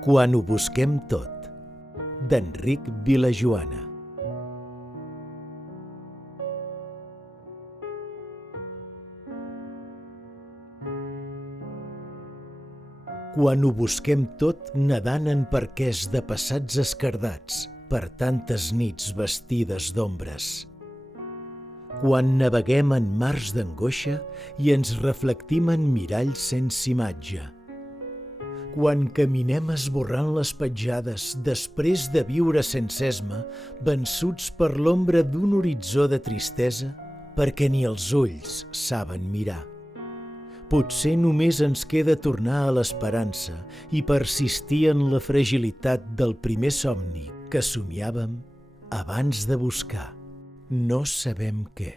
Quan ho busquem tot, d'Enric Vilajoana. Quan ho busquem tot nedant en perquès de passats esquerdats per tantes nits vestides d'ombres. Quan naveguem en mars d'angoixa i ens reflectim en miralls sense imatge. Quan caminem esborrant les petjades després de viure sense esma, vençuts per l'ombra d'un horitzó de tristesa, perquè ni els ulls saben mirar. Potser només ens queda tornar a l'esperança i persistir en la fragilitat del primer somni que somiàvem abans de buscar no sabem què.